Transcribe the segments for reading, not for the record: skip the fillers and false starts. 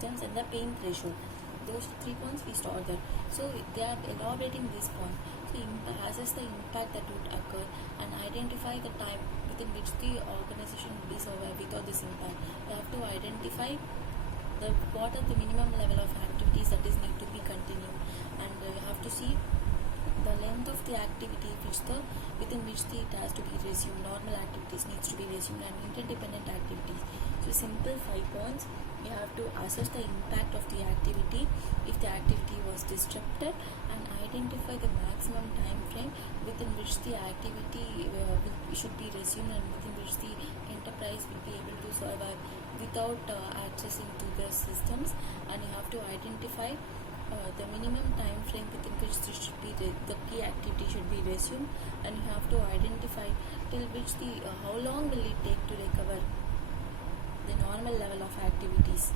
systems and the pain threshold. Those 3 points we store there. So they are elaborating this point. So assess the impact that would occur and identify the time within which the organization will be survived without this impact. You have to identify what are the minimum level of activities that is need to be continued, and you have to see the length of the activity within which it has to be resumed. Normal activities needs to be resumed and interdependent activities. So simple 5 points. You have to assess the impact of the activity if the activity was disrupted, and identify the maximum time frame within which the activity should be resumed and within which the enterprise will be able to survive without accessing to the systems. And you have to identify the minimum time frame within which the key activity should be resumed, and you have to identify till which how long will it take to recover the normal level of activities,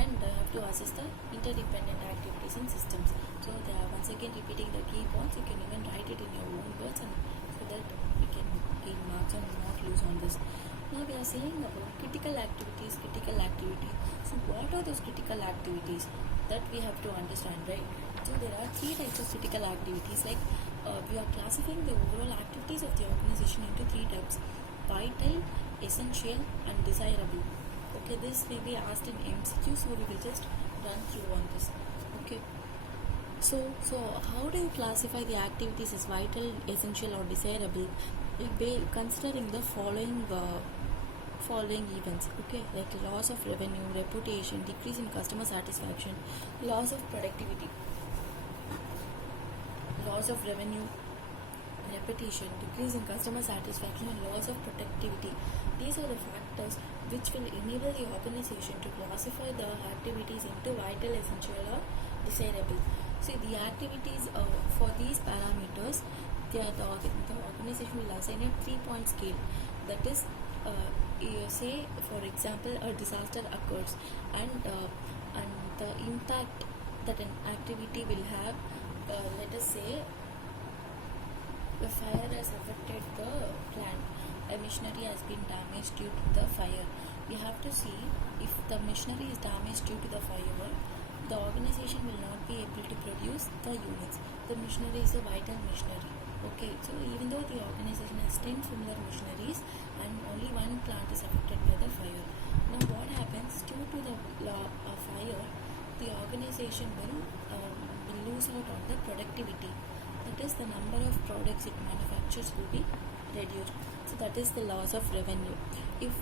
and have to assess the interdependent activities in systems. So they are once again repeating the key points. You can even write it in your own words, and so that we can gain marks and not lose on this. Now we are saying about critical activities. So what are those critical activities that we have to understand, right? So there are 3 types of critical activities. Like we are classifying the overall activities of the organization into 3 types: vital, essential, and desirable. Okay, this may be asked in MCQ, so we will just run through on this. Okay, so how do you classify the activities as vital, essential, or desirable? Considering the following events. Okay, like loss of revenue, reputation, decrease in customer satisfaction, loss of productivity. Loss of revenue, reputation, decrease in customer satisfaction, and loss of productivity. These are the factors which will enable the organization to classify the activities into vital, essential, or desirable. So the activities for these parameters, the organization will assign a 3-point scale. That is, say for example a disaster occurs, and the impact that an activity will have, let us say the fire has affected the plant, a machinery has been damaged due to the fire. We have to see if the machinery is damaged due to the fire, the organization will not be able to produce the units. The machinery is a vital machinery. Okay, so even though the organization has 10 similar machineries and only one plant is affected by the fire, now what happens? Due to the fire, the organization will lose out on the productivity. That is, the number of products it manufactures will be reduced. So that is the loss of revenue. If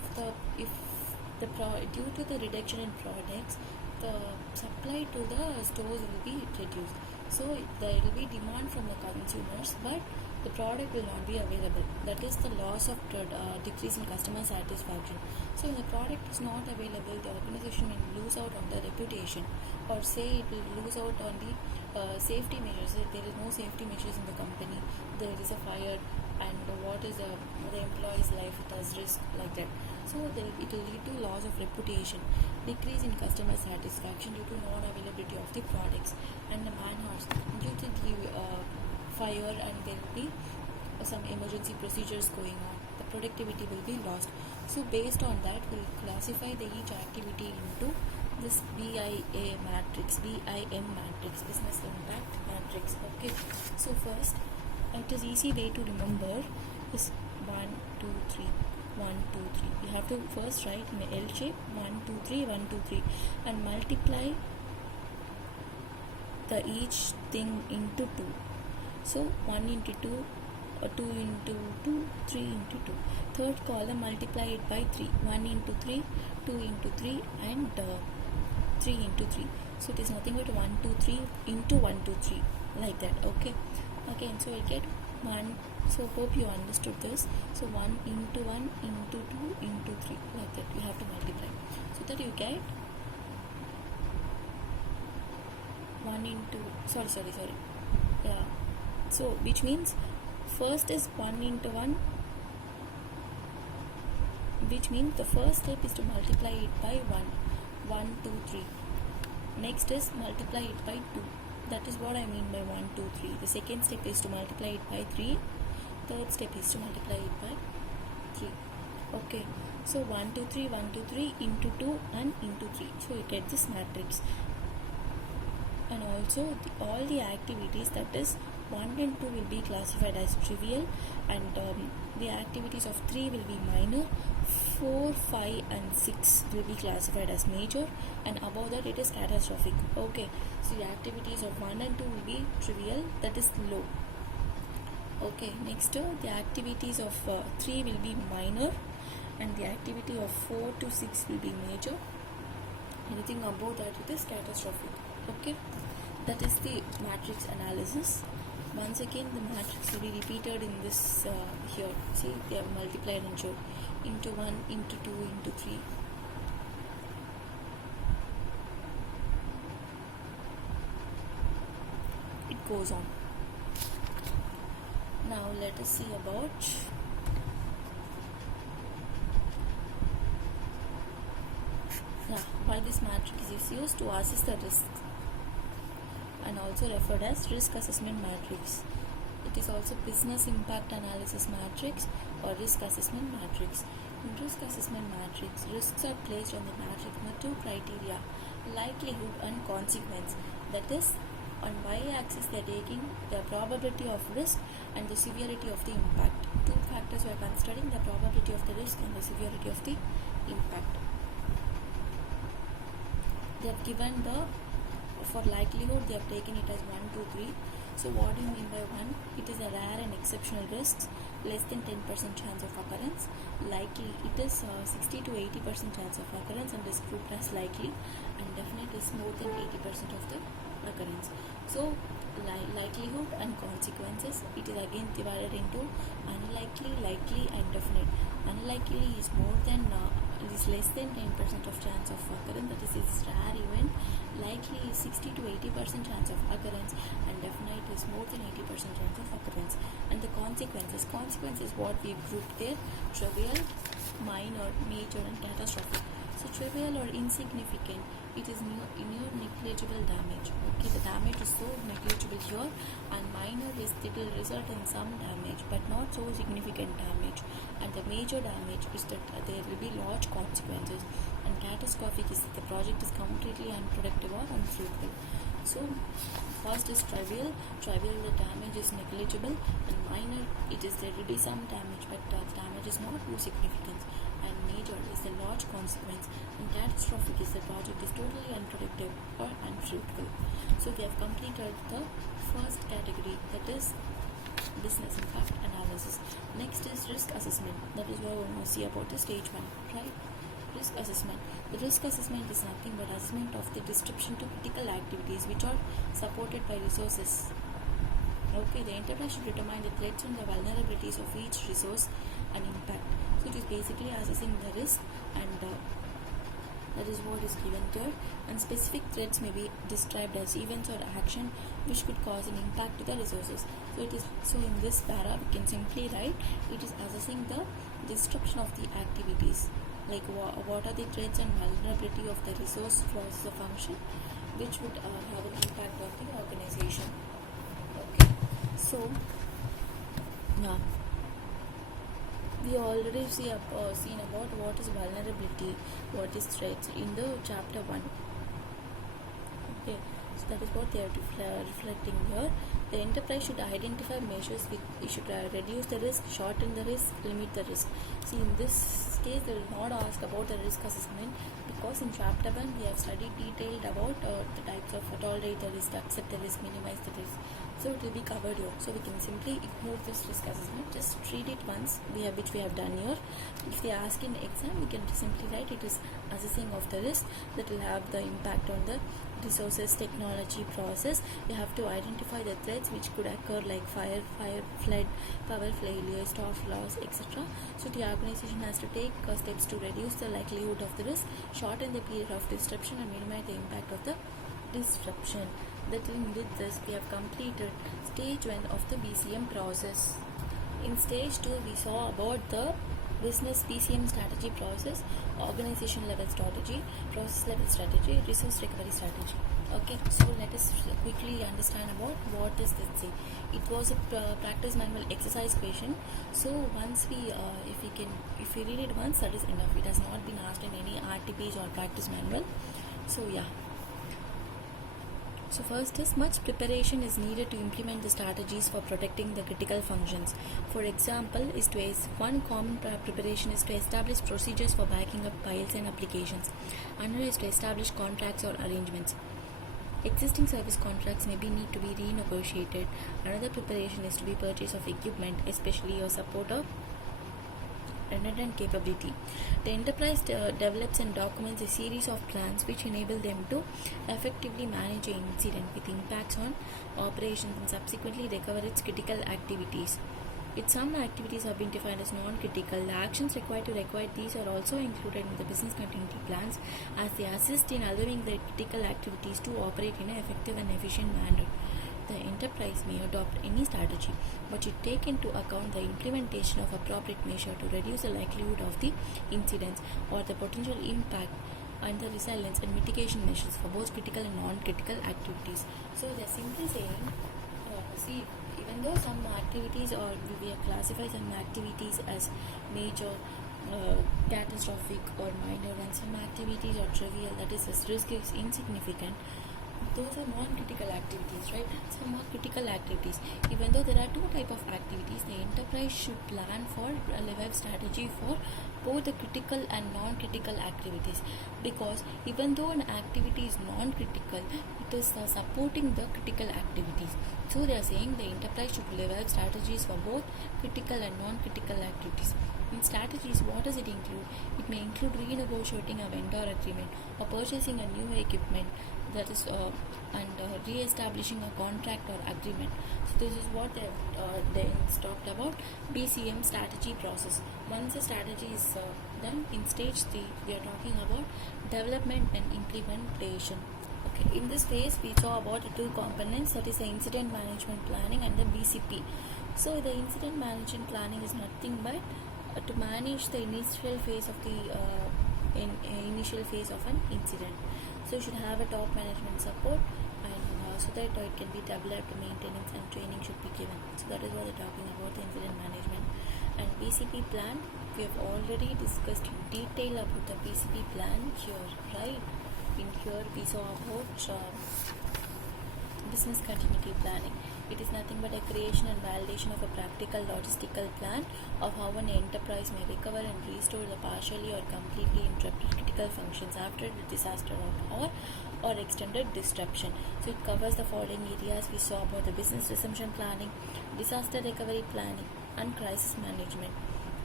due to the reduction in products, the supply to the stores will be reduced. So there will be demand from the consumers, but the product will not be available. That is the loss of decrease in customer satisfaction. So when the product is not available, the organization will lose out on the reputation, or say it will lose out on the safety measures. If there is no safety measures in the company, there is a fire, and what is the employee's life as risk, like that. So it will lead to loss of reputation, decrease in customer satisfaction due to non-availability of the products, and the man-hours due to the fire, and there will be some emergency procedures going on. The productivity will be lost. So based on that, we will classify each activity into this BIM matrix, business impact matrix. Okay, so first, it is easy way to remember is 1, 2, 3. 1, 2, 3. You have to first write in a L shape 1, 2, 3, 1, 2, 3, and multiply the each thing into 2. So 1 into 2, 2 into 2, 3 into 2. Third column, multiply it by 3. 1 into 3, 2 into 3, and 3 into 3. So it is nothing but 1, 2, 3 into 1, 2, 3, like that. Okay. Again, so I get 1. So hope you understood this. So 1 into 1 into 2 into 3, like that. You have to multiply, so that you get 1 into sorry. Yeah. So which means first is 1 into 1, which means the first step is to multiply it by 1. 1, 2, 3. Next is multiply it by 2. That is what I mean by 1, 2, 3. The second step is to multiply it by 3. Third step is to multiply it by 3. Okay. So 1 2 3 1 2 3 into 2 and into 3. So you get this matrix. And also all the activities, that is 1 and 2 will be classified as trivial, and the activities of 3 will be minor, 4 5 and 6 will be classified as major, and above that it is catastrophic. Okay, so the activities of 1 and 2 will be trivial, that is low. Okay, next the activities of 3 will be minor, and the activity of 4 to 6 will be major. Anything above that it is catastrophic. Okay, that is the matrix analysis. Once again the matrix will be repeated in this here. See, they have multiplied into 1, into 2, into 3. It goes on. Now let us see about why this matrix is used to assess the risk, and also referred as risk assessment matrix. It is also business impact analysis matrix or risk assessment matrix. In risk assessment matrix, risks are placed on the matrix with two criteria: likelihood and consequence. That is, on y-axis they are taking the probability of risk and the severity of the impact. Two factors we are considering: the probability of the risk and the severity of the impact. They have given for likelihood, they have taken it as 1, 2, 3. So what do you mean by 1? It is a rare and exceptional risks, less than 10% chance of occurrence. Likely, it is 60 to 80% chance of occurrence, and is grouped as likely, and definite is more than 80% of the occurrence. So likelihood and consequences, it is again divided into unlikely, likely and definite. Unlikely is more than is less than 10% of chance of occurrence, that is it's rare event. Likely is 60 to 80% chance of occurrence, and definite is more than 80% chance of occurrence. And the consequences is what we grouped there: trivial, minor, major and catastrophic. So trivial or insignificant, it is near negligible damage. Okay, the damage is so negligible here, and minor is it will result in some damage but not so significant damage. And the major damage is that there will be large consequences. And catastrophic is that the project is completely unproductive or unfruitful. So first is trivial. Trivial, the damage is negligible, and minor, it is there will be some damage but the damage is not too significant. And major is the large consequence, and catastrophic is the project is totally unproductive or unfruitful. So we have completed the first category, that is business impact analysis. Next is risk assessment. That is what we want to see about the stage 1, right? Risk assessment. The risk assessment is nothing but assessment of the distribution to critical activities which are supported by resources. Okay, the enterprise should determine the threats and the vulnerabilities of each resource and impact. So it is basically assessing the risk, and that is what is given there. And specific threats may be described as events or action which could cause an impact to the resources. So in this para we can simply write it is assessing the disruption of the activities, like what are the threats and vulnerability of the resource, process or function which would have an impact on the organization. Okay, so now we already seen about what is vulnerability, what is threats in the chapter 1. Okay, so that is what they are reflecting here. The enterprise should identify measures which it should reduce the risk, shorten the risk, limit the risk. See, in this case they will not ask about the risk assessment, because in chapter 1 we have studied detailed about the types of tolerate the risk, accept the risk, minimize the risk. So it will be covered here. So we can simply ignore this risk assessment, just read it once, which we have done here. If they ask in exam, we can simply write it is assessing of the risk that will have the impact on the resources, technology, process. You have to identify the threats which could occur, like fire, flood, power failure, staff loss, etc. So the organization has to take steps to reduce the likelihood of the risk, shorten the period of disruption and minimize the impact of the disruption. That with this we have completed stage 1 of the BCM process. In stage 2 we saw about the business BCM strategy process, organization level strategy, process level strategy, resource recovery strategy. Okay, so let us quickly understand about what does this say. It was a practice manual exercise question. So once if we read it once, that is enough. It has not been asked in any RTPs or practice manual. So yeah. So first is, much preparation is needed to implement the strategies for protecting the critical functions. For example, one common preparation is to establish procedures for backing up files and applications. Another is to establish contracts or arrangements. Existing service contracts may need to be renegotiated. Another preparation is to be purchase of equipment, especially your support of redundant capability. The enterprise develops and documents a series of plans which enable them to effectively manage an incident with impacts on operations and subsequently recover its critical activities. With some activities have been defined as non-critical, the actions required to require these are also included in the business continuity plans as they assist in allowing the critical activities to operate in an effective and efficient manner. The enterprise may adopt any strategy, but should take into account the implementation of appropriate measure to reduce the likelihood of the incidents or the potential impact and the resilience and mitigation measures for both critical and non-critical activities. So they're simply saying, even though some activities or we classify some activities as major, catastrophic or minor, and some activities are trivial, that is, its risk is insignificant, those are non-critical activities, right? Some are critical activities. Even though there are two type of activities, the enterprise should plan for a level strategy for both the critical and non-critical activities, because even though an activity is non-critical, it is supporting the critical activities. So they are saying the enterprise should develop strategies for both critical and non-critical activities. In strategies, what does it include? It may include renegotiating a vendor agreement or purchasing a new equipment, that is re-establishing a contract or agreement. So this is what they talked about BCM strategy process. Once the strategy is done, in stage 3 we are talking about development and implementation. Okay, in this phase we saw about the two components, that is the incident management planning and the BCP. So the incident management planning is nothing but to manage the initial phase of an incident. So you should have a top management support, and so that it can be developed, maintenance and training should be given. So that is what they're talking about, the incident management. And BCP plan, we have already discussed in detail about the BCP plan here, right? In here we saw about business continuity planning. It is nothing but a creation and validation of a practical logistical plan of how an enterprise may recover and restore the partially or completely interrupted critical functions after the disaster or extended disruption. So it covers the following areas we saw about: the business resumption planning, disaster recovery planning, and crisis management.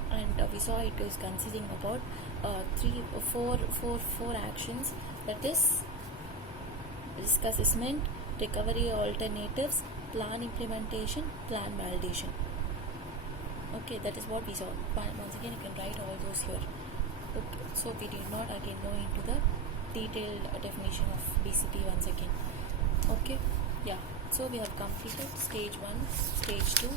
And we saw it is considering about four actions, that is risk assessment, recovery alternatives, plan implementation, plan validation. Okay, that is what we saw. Once again, you can write all those here. Okay, so we did not again go into the detailed definition of BCP once again. Okay, yeah. So we have completed stage 1, stage 2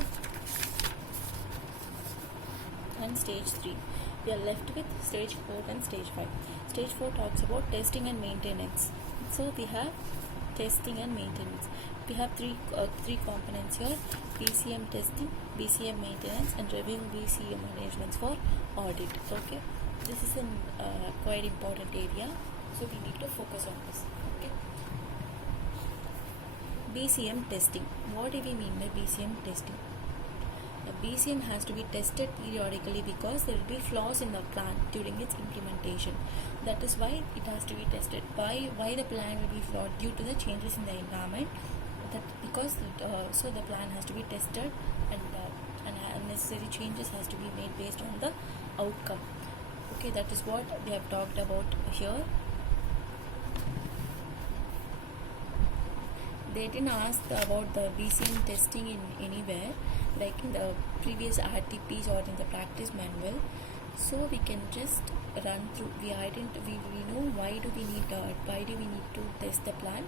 and stage 3. We are left with stage 4 and stage 5. Stage 4 talks about testing and maintenance. So we have testing and maintenance. We have three components here: BCM testing, BCM maintenance, and reviewing BCM arrangements for audit. Okay, this is a quite important area, so we need to focus on this. Okay, BCM testing. What do we mean by BCM testing? The BCM has to be tested periodically because there will be flaws in the plan during its implementation. That is why it has to be tested. Why the plan will be flawed? Due to the changes in the environment. So the plan has to be tested, and unnecessary changes has to be made based on the outcome. Okay, that is what we have talked about here. They didn't ask about the BCM testing in anywhere, like in the previous RTPs or in the practice manual. So we can just run through. We know why do we need to test the plan,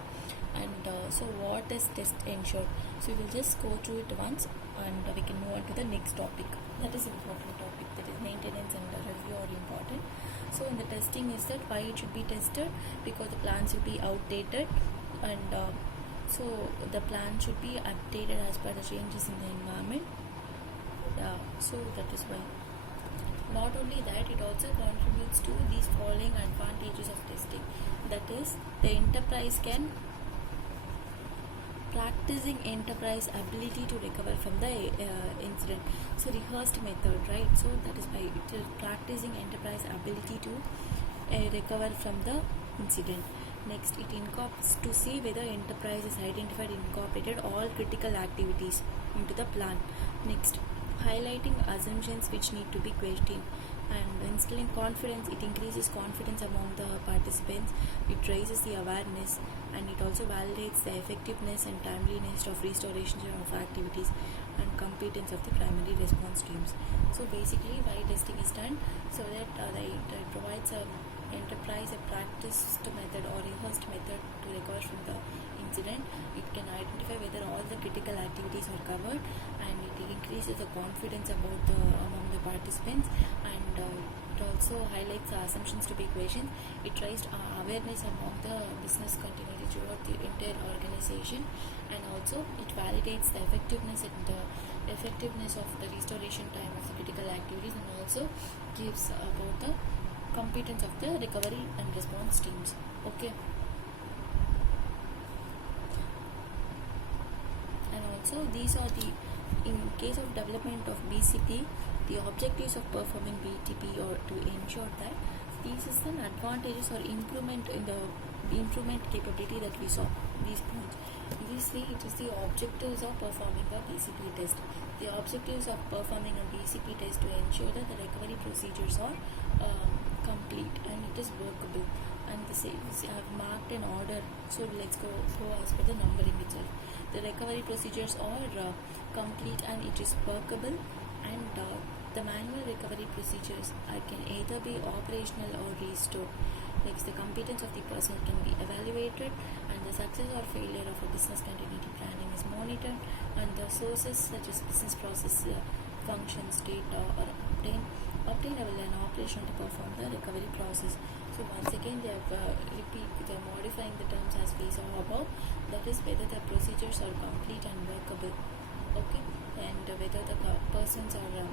and so what is test ensure. So we will just go through it once, and we can move on to the next topic. That is important topic, that is maintenance maintenance and review are important. So in the testing is that why it should be tested, because the plans will be outdated, and so the plan should be updated as per the changes in the environment. So that is why. Not only that, it also contributes to these following advantages of testing. That is, the enterprise can practicing enterprise ability to recover from the incident. So rehearsed method, right? So that is why it is practicing enterprise ability to recover from the incident. Next, it incorporates to see whether enterprise is identified, incorporated all critical activities into the plan. Next, highlighting assumptions which need to be questioned, and instilling confidence. It increases confidence among the participants, it raises the awareness, and it also validates the effectiveness and timeliness of restoration of activities and competence of the primary response teams. So basically why testing is done, so that it provides a enterprise a practiced method or rehearsed method to recover from the incident. It can identify whether all the critical activities are covered, and it increases the confidence among the participants, and it also highlights the assumptions to be questioned. It raised awareness among the business continuity throughout the entire organization, and also it validates the effectiveness of the restoration time of the critical activities, and also gives about the competence of the recovery and response teams. Okay. And also these are the, in case of development of BCP, the objectives of performing BTP or to ensure that these is an advantages or improvement in the improvement capability that we saw. These points. These three, it is the objectives of performing a BCP test. The objectives of performing a BCP test to ensure that the recovery procedures are complete and it is workable, and the same have marked in order. So let's go as per the numbering itself. The recovery procedures are complete and it is workable, and the manual recovery procedures can either be operational or restored. Next, the competence of the person can be evaluated, and the success or failure of a business continuity planning is monitored, and the sources such as business process functions, data are obtainable and operational to perform the recovery process. So once again they have they're modifying the terms as we saw above, that is whether the procedures are complete and workable, okay, and whether the persons are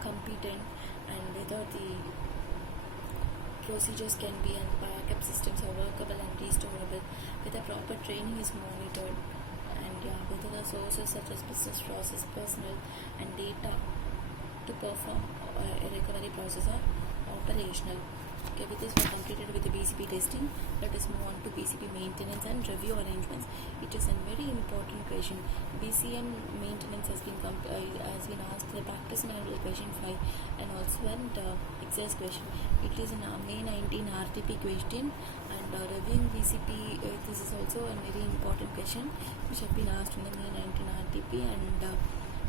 competent, and whether the procedures can be and backup systems are workable and restorable, whether proper training is monitored, and whether the sources such as business process, personnel and data to perform a recovery process are operational. Okay, with this we are completed with the BCP testing. Let us move on to BCP maintenance and review arrangements. It is a very important question. BCM maintenance has been asked the practice manual question 5 and also an exercise question. It is an May 19 RTP question, and reviewing BCP, this is also a very important question which has been asked in the May 19 RTP, and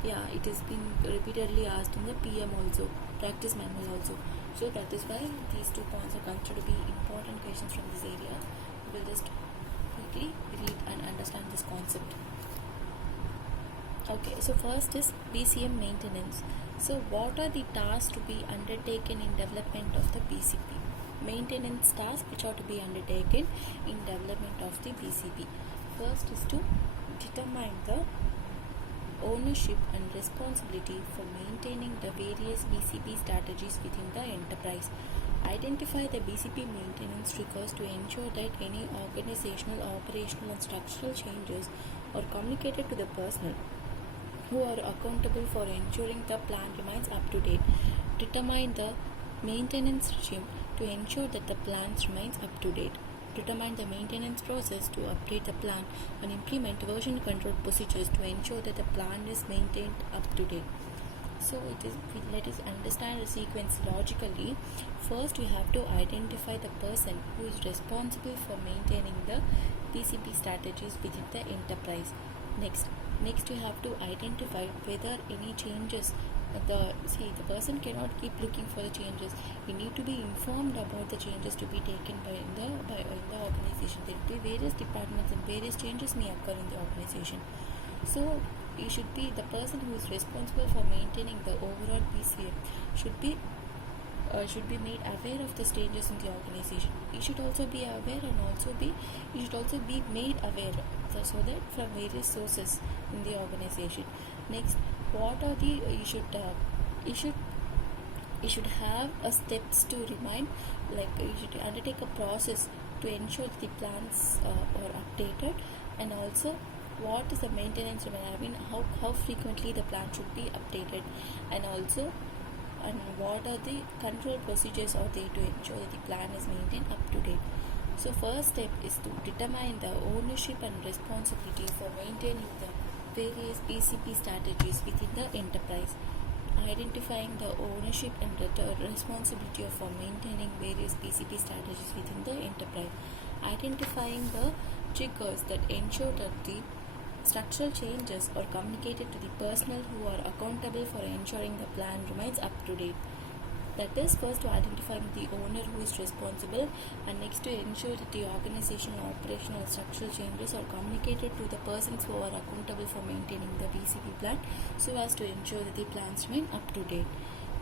it has been repeatedly asked in the PM also, practice manual also. So that is why these 2 points are considered to be important questions from this area. We will just quickly read and understand this concept. Okay, so first is BCM maintenance. So what are the tasks to be undertaken in development of the BCP? Maintenance tasks which are to be undertaken in development of the BCP. First is to determine the ownership and responsibility for maintaining the various BCP strategies within the enterprise. Identify the BCP maintenance triggers to ensure that any organizational, operational and structural changes are communicated to the personnel who are accountable for ensuring the plan remains up to date. Determine the maintenance regime to ensure that the plans remains up to date. Determine the maintenance process to update the plan and implement version control procedures to ensure that the plan is maintained up to date. So let us understand the sequence logically. First, we have to identify the person who is responsible for maintaining the BCP strategies within the enterprise. Next you have to identify whether any changes. The person cannot keep looking for the changes. You need to be informed about the changes to be taken in the organization. There will be various departments and various changes may occur in the organization. So he should be the person who is responsible for maintaining the overall BCM should be made aware of the changes in the organization. He should also be aware and he should also be made aware so that from various sources in the organization. Next, what are the you should have a steps to remind, like you should undertake a process to ensure that the plans are updated, and also what is the maintenance remain, I mean how frequently the plan should be updated, and also and what are the control procedures are there to ensure that the plan is maintained up to date. So first step is to determine the ownership and responsibility for maintaining the various BCP strategies within the enterprise. Identifying the ownership and responsibility for maintaining various BCP strategies within the enterprise. Identifying the triggers that ensure that the structural changes are communicated to the personnel who are accountable for ensuring the plan remains up to date. That is, first to identify the owner who is responsible, and next to ensure that the organizational, operational, structural changes are communicated to the persons who are accountable for maintaining the BCP plan, so as to ensure that the plans remain up to date.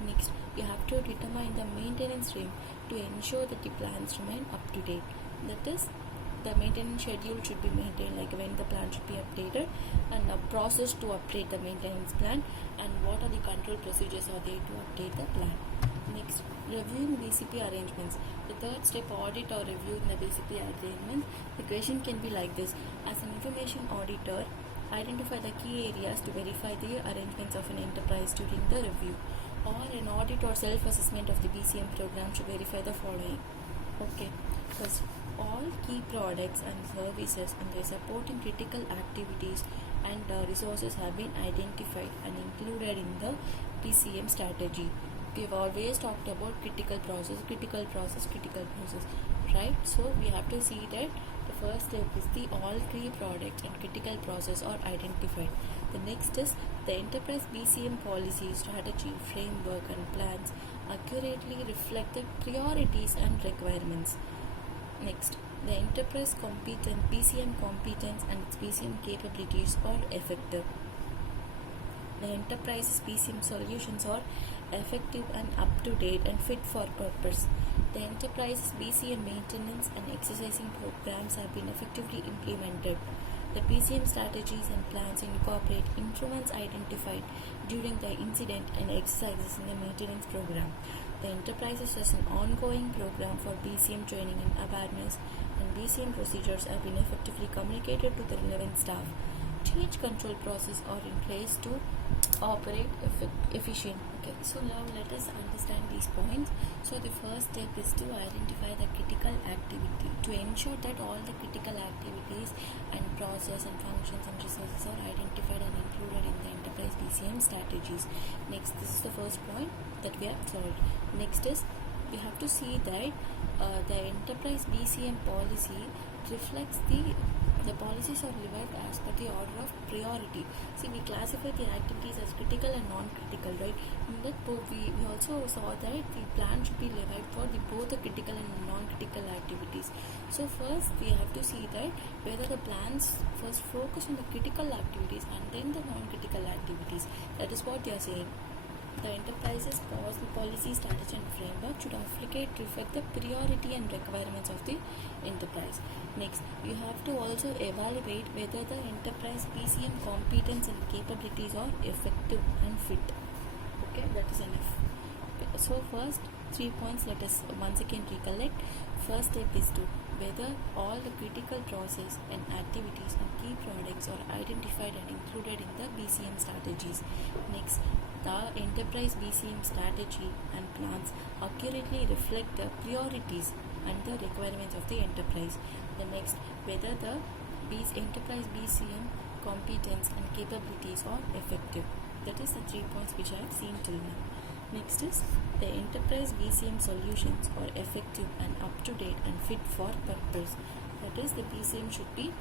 Next, you have to determine the maintenance stream to ensure that the plans remain up to date. That is, the maintenance schedule should be maintained, like when the plan should be updated, and a process to update the maintenance plan, and what are the control procedures are there to update the plan. Next, reviewing BCP arrangements. The third step, audit or review in the BCP arrangements. The question can be like this: as an information auditor, identify the key areas to verify the arrangements of an enterprise during the review. Or an audit or self-assessment of the BCM program should verify the following. Okay, first, all key products and services and their supporting critical activities and resources have been identified and included in the BCM strategy. We've always talked about critical process, right? So we have to see that the first step is the all key products and critical process are identified. The next is the enterprise BCM policy, strategy, framework and plans accurately reflect the priorities and requirements. Next, the enterprise BCM competence and its BCM capabilities are effective. The enterprise's BCM solutions are effective and up to date and fit for purpose. The enterprise's BCM maintenance and exercising programs have been effectively implemented. The BCM strategies and plans incorporate instruments identified during the incident and exercises in the maintenance program. The enterprises has an ongoing program for BCM training and awareness, and BCM procedures have been effectively communicated to the relevant staff. Change control process are in place to operate efficient. Okay, so now let us understand these points. So the first step is to identify the critical activity, to ensure that all the critical activities and process and functions and resources are identified and included in the enterprise BCM strategies. Next, this is the first point that we have solved. Next is we have to see that the enterprise BCM policy reflects the policies are reviewed as per the order of priority. See, we classify the activities as critical and non-critical, right? In that we also saw that the plan should be reviewed for both the critical and non-critical activities. So first we have to see that whether the plans first focus on the critical activities and then the non-critical activities. That is what they are saying. The enterprise's policy, strategy and framework should reflect the priority and requirements of the enterprise. Next, you have to also evaluate whether the enterprise BCM competence and capabilities are effective and fit. Okay, that is enough. Okay, so first 3 points, let us once again recollect. First step is to whether all the critical process and activities and key products are identified and included in the BCM strategies. Next, the enterprise BCM strategy and plans accurately reflect the priorities and the requirements of the enterprise. The next, whether the enterprise BCM competence and capabilities are effective. That is the 3 points which I have seen till now. Next is the enterprise BCM solutions are effective and up to date and fit for purpose. That is, the BCM should be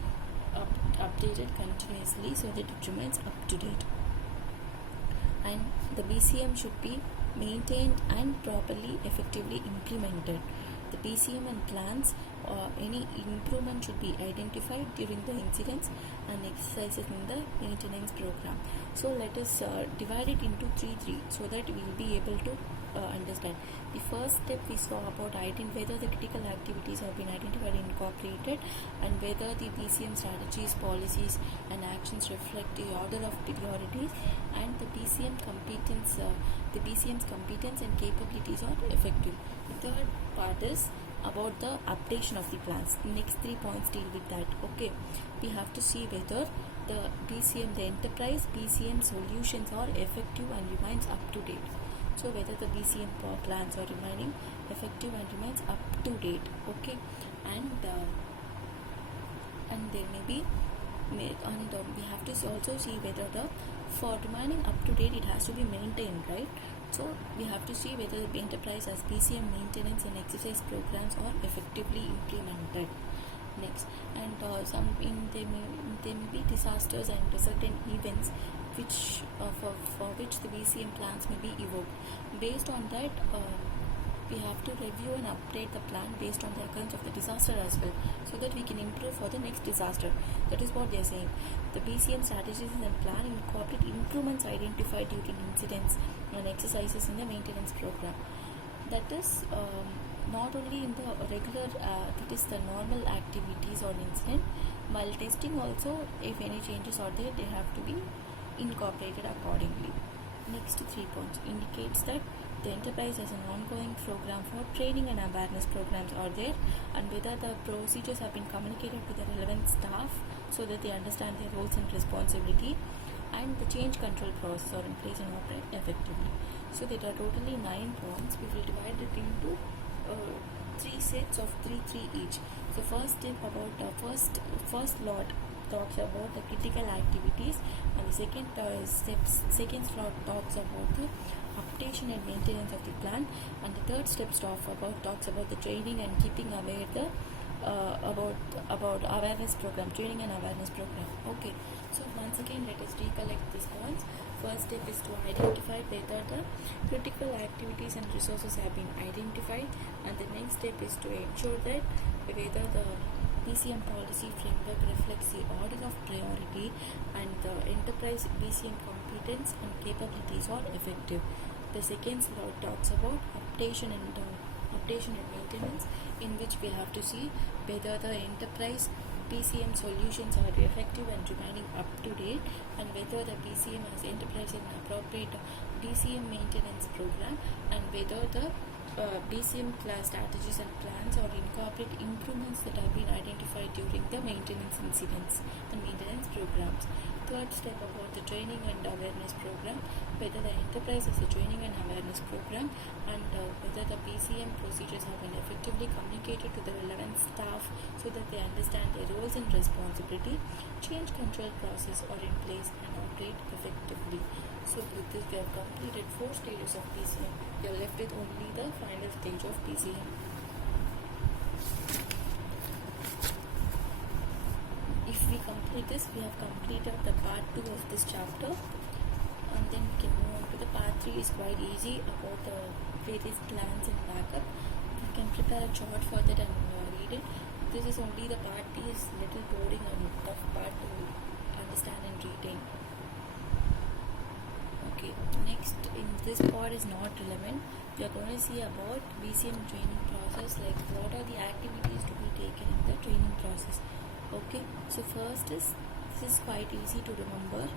updated continuously so that it remains up to date. And the BCM should be maintained and properly effectively implemented. The BCM and plans any improvement should be identified during the incidents and exercises in the maintenance program. So let us divide it into three so that we will be able to understand. The first step we saw about whether the critical activities have been identified and incorporated, and whether the BCM strategies, policies and actions reflect the order of priorities, and the BCM's competence and capabilities are effective. The third part is about the updation of the plans. Next 3 points deal with that. Okay, we have to see whether the enterprise BCM solutions are effective and remains up to date. So whether the BCM plans are remaining effective and remains up to date. Okay, and there may be we have to also see whether for remaining up to date it has to be maintained, right? So we have to see whether the enterprise as BCM maintenance and exercise programs are effectively implemented. Next, and there may be disasters and certain events which for which the BCM plans may be evoked. Based on that, we have to review and update the plan based on the occurrence of the disaster as well, so that we can improve for the next disaster. That is what they are saying. The BCM strategies and plan incorporate improvements identified during incidents and exercises in the maintenance program. That is not only in the regular, that is the normal activities or incident. While testing also, if any changes are there, they have to be incorporated accordingly. Next 3 points indicates that the enterprise has an ongoing program for training and awareness programs are there, and whether the procedures have been communicated to the relevant staff so that they understand their roles and responsibility, and the change control process are in place and operate effectively. So there are totally 9 points. We will divide it into 3 sets of 3 each. So first step about first lot talks about the critical activities, and the second slot talks about the updation and maintenance of the plan, and the third step talks about the training and keeping aware the about awareness program, training and awareness program. Okay, so once again let us recollect these points. First step is to identify whether the critical activities and resources have been identified, and the next step is to ensure that whether the BCM policy framework reflects the order of priority and the enterprise BCM competence and capabilities are effective. The second slide talks about updation and maintenance, in which we have to see whether the enterprise BCM solutions are effective and remaining up to date, and whether the BCM has enterprise an appropriate BCM maintenance program, and whether the BCM class strategies and plans or incorporate improvements that have been identified during the maintenance incidents and maintenance programs. Third step about the training and awareness program, whether the enterprise has a training and awareness program, and whether the BCM procedures have been effectively communicated to the relevant staff so that they understand their roles and responsibility. Change control process are in place and operate effectively. So with this we have completed 4 stages of BCM. We are left with only the final stage of BCM. If we complete this, we have completed the part 2 of this chapter, and then we can move on to the part 3. Is quite easy about the various plans and backup. You can prepare a chart for that and read it. This is only the part B is little boring and tough part to understand and retain. Okay, next in this part is not relevant. We are going to see about BCM training process, like what are the activities to be taken in the training process. Okay, so first is, this is quite easy to remember.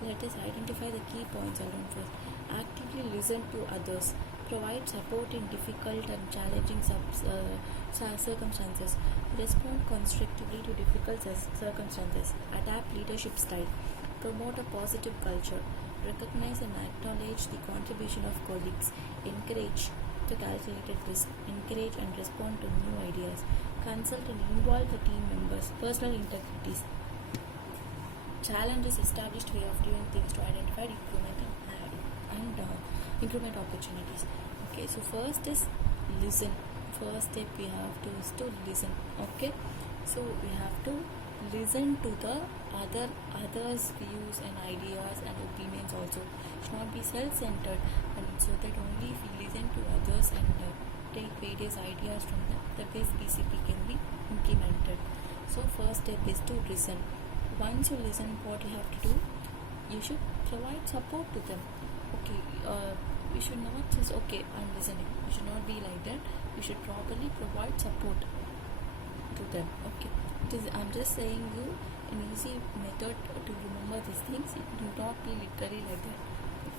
Let us identify the key points around first. Actively listen to others. Provide support in difficult and challenging circumstances. Respond constructively to difficult circumstances. Adapt leadership style. Promote a positive culture. Recognize and acknowledge the contribution of colleagues. Encourage the calculated risk. Encourage and respond to new ideas. Consult and involve the team members. Personal integrities. Challenges established way of doing things to identify improvement and improvement opportunities. Okay, so first is listen. First step we have to is to listen. Okay, so we have to listen to the others' views and ideas and opinions also. It should not be self-centered, and so that only if we listen to others and take various ideas from them, the best BCP can be implemented. So first step is to listen. Once you listen, what you have to do, you should provide support to them. Okay, you should not just, okay, I'm listening. You should not be like that. You should properly provide support to them. Okay, I'm just saying you an easy method to remember these things. It do not be literally like that.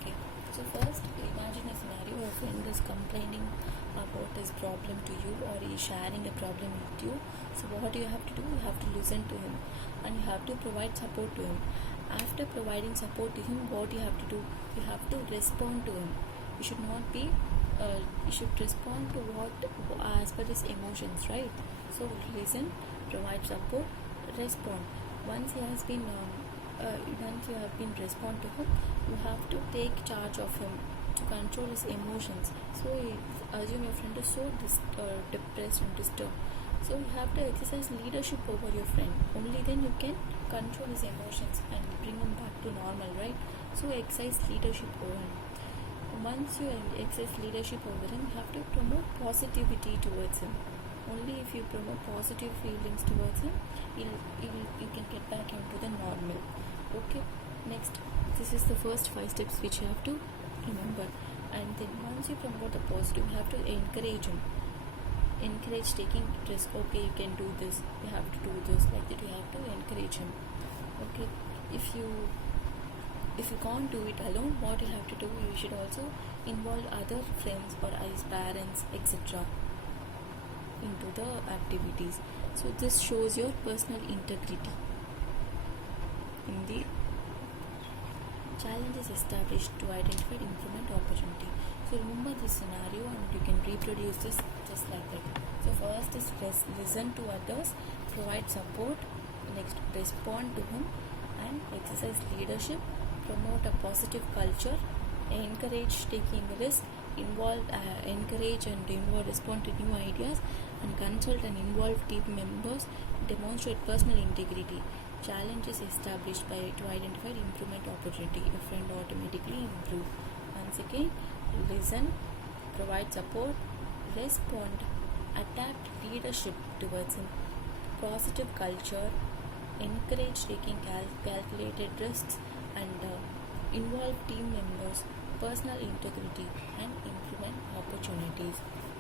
Okay, so first imagine a scenario. A friend is complaining about his problem to you, or he is sharing a problem with you. So what you have to do, you have to listen to him and you have to provide support to him. After providing support to him, what you have to do, you have to respond to him. You should not be you should respond to what as per his emotions, right? So listen, provide support, respond. Once he has been once you have been respond to him, you have to take charge of him to control his emotions. So assume your friend is so depressed and disturbed, so you have to exercise leadership over your friend. Only then you can control his emotions and bring him back to normal, right? So exercise leadership over him. Once you exercise leadership over him, you have to promote positivity towards him. Only if you promote positive feelings towards him, you can get back into the normal. Okay, next, this is the first 5 steps which you have to remember. And then once you promote the positive, you have to encourage him. Encourage taking risk. Okay, you can do this, you have to do this, like that. You have to encourage him. Okay, if you can't do it alone, what you have to do, you should also involve other friends or his parents, etc. into the activities. So this shows your personal integrity. In the challenge is established to identify improvement opportunity. So remember this scenario and you can reproduce this just like that. So first is listen to others, provide support, next respond to him, and exercise leadership, promote a positive culture, encourage taking risk, encourage and respond to new ideas, and consult and involve team members, demonstrate personal integrity. Challenge is established to identify improvement opportunity. A friend automatically improve. Once again, listen, provide support, respond, adapt leadership towards him, positive culture, encourage taking calculated risks, and involve team members, personal integrity, and implement opportunities.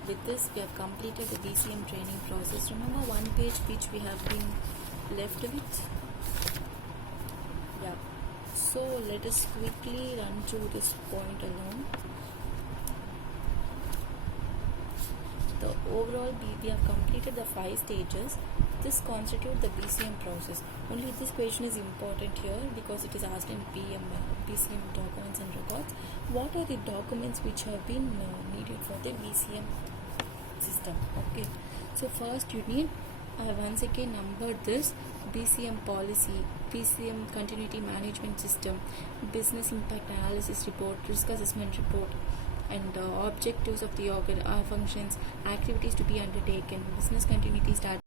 With this, we have completed the BCM training process. Remember one page which we have been left with? Yeah. So let us quickly run through this point alone. The overall, we have completed the 5 stages. This constitutes the BCM process. Only this question is important here because it is asked in BCM documents and records. What are the documents which have been needed for the BCM system? Okay, so first you need, once again numbered this: BCM policy, BCM continuity management system, business impact analysis report, risk assessment report, and objectives of the functions, activities to be undertaken, business continuity strategy.